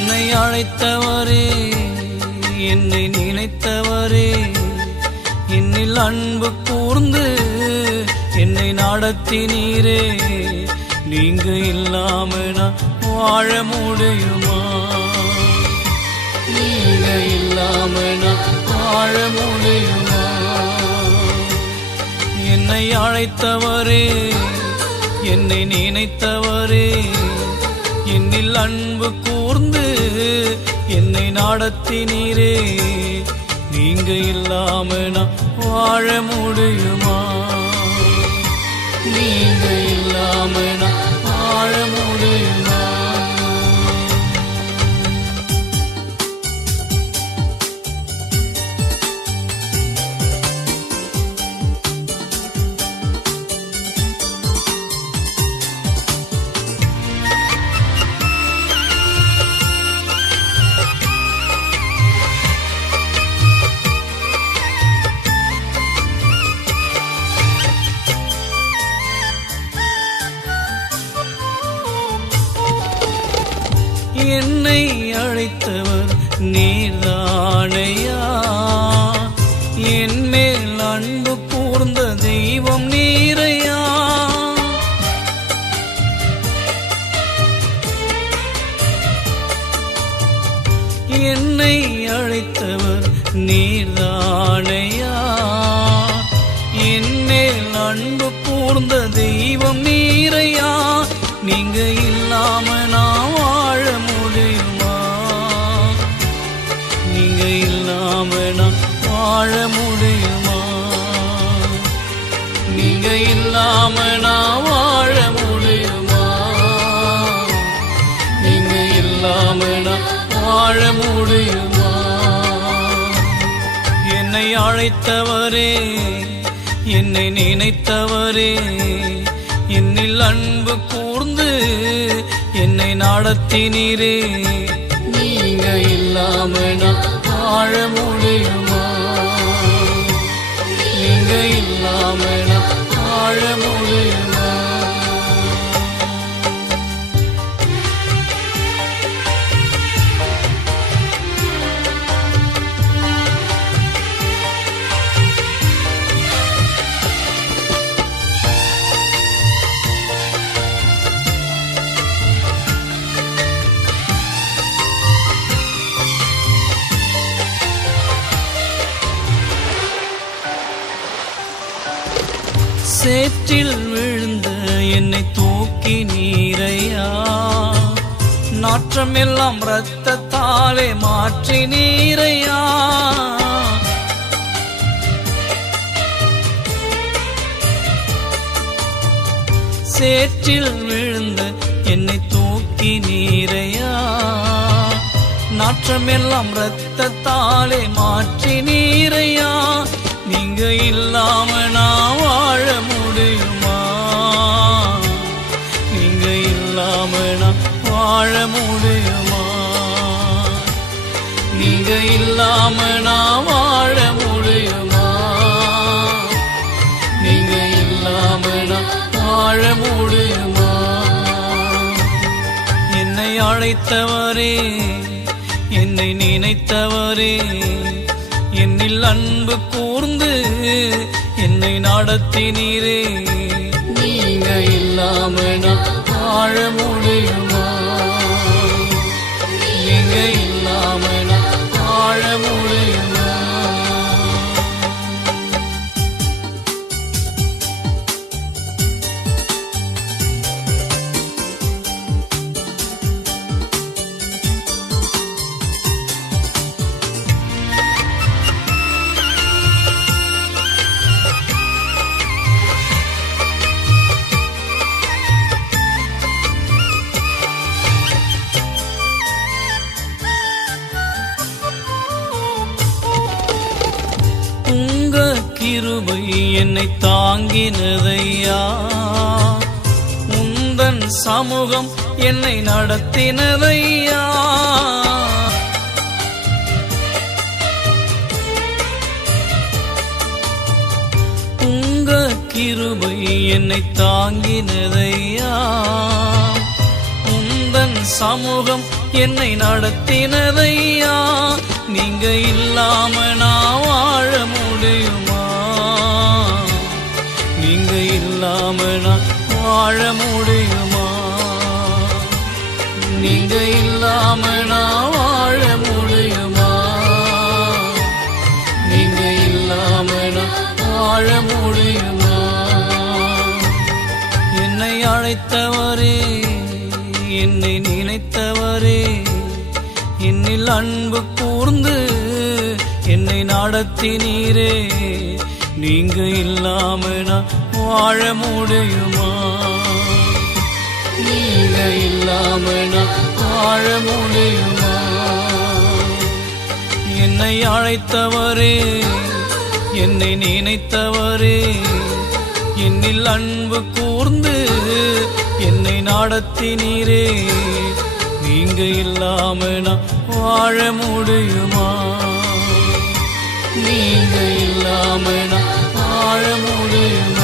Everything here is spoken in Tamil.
என்னை அழைத்தவரே என்னை நினைத்தவரே. என்னில் அன்பு கூர்ந்து என்னை நடத்தினீரே நீங்க இல்லாம நான் வாழ முடியுமா? நீங்க இல்லாம நான் வாழ முடியுமா? என்னை அழைத்தவரே என்னை நினைத்தவரே. என்னில் அன்பு கூர்ந்து என்னை நடத்தினீரே நீங்க இல்லாம நான் வாழ முடியுமா? நீங்க இல்லாம நான் வாழ முடியுமா? என்னை அழைத்தவர் நீர்தானையா? என் மேல் அன்பு கூர்ந்த தெய்வம் நீரையா? என்னை அழைத்தவர் நீர்தானையா? என் மேல் அன்பு கூர்ந்த தெய்வம் நீங்க இல்லாம நான் வாழ முடியுமா? நீங்க இல்லாம நான் வாழ முடியுமா? என்னை அழைத்தவரே என்னை நினைத்தவரே என்னில் அன்பு கூர்ந்து என்னை நடத்தினீரே. நீங்க இல்லாம நான் வாழ முடியுமா? நீங்க இல்லாம நான் சேற்றில் விழுந்த என்னை தூக்கி நீரையா? நாற்றம் எல்லாம் ரத்தத்தாலே மாற்றி நீரையா? சேற்றில் விழுந்த என்னை தூக்கி நீரையா? நாற்றம் எல்லாம் ரத்தத்தாலே மாற்றி நீரையா? நீங்க இல்லாம நான் வாழ இல்லாம வாழ முடியுமா? நீங்க இல்லாமனா வாழ முடியுமா? என்னை அழைத்தவரே என்னை நினைத்தவரே என்னில் அன்பு கூர்ந்து என்னை நடத்தினீரே. நீங்க இல்லாம நான் வாழ முடியுமா? நீங்க கிருபை என்னை தாங்கினதையா? உந்தன் சமூகம் என்னை நடத்தினதையா? உங்க கிருபை என்னை தாங்கினதையா? முந்தன் உந்தன் சமூகம் என்னை நடத்தினதையா? நீங்க இல்லாம நான் வாழ முடியும். வாழ முடியுமா நீங்க இல்லாம நான் வாழ முடியுமா நீங்க இல்லாம நான் வாழ முடியுமா என்னை அழைத்தவரே என்னை நினைத்தவரே என்னில் அன்பு கூர்ந்து என்னை நடத்தினீரே. நீங்க இல்லாம நான் வாழ முடியுமா? நீங்க இல்லாம நான் வாழ முடியுமா? என்னை அழைத்தவரே என்னை நினைத்தவரே என்னில் அன்பு கூர்ந்து என்னை நடத்தினீரே. நீங்க இல்லாம நான் வாழ முடியுமா? நீங்க இல்லாம நான் வாழ முடியுமா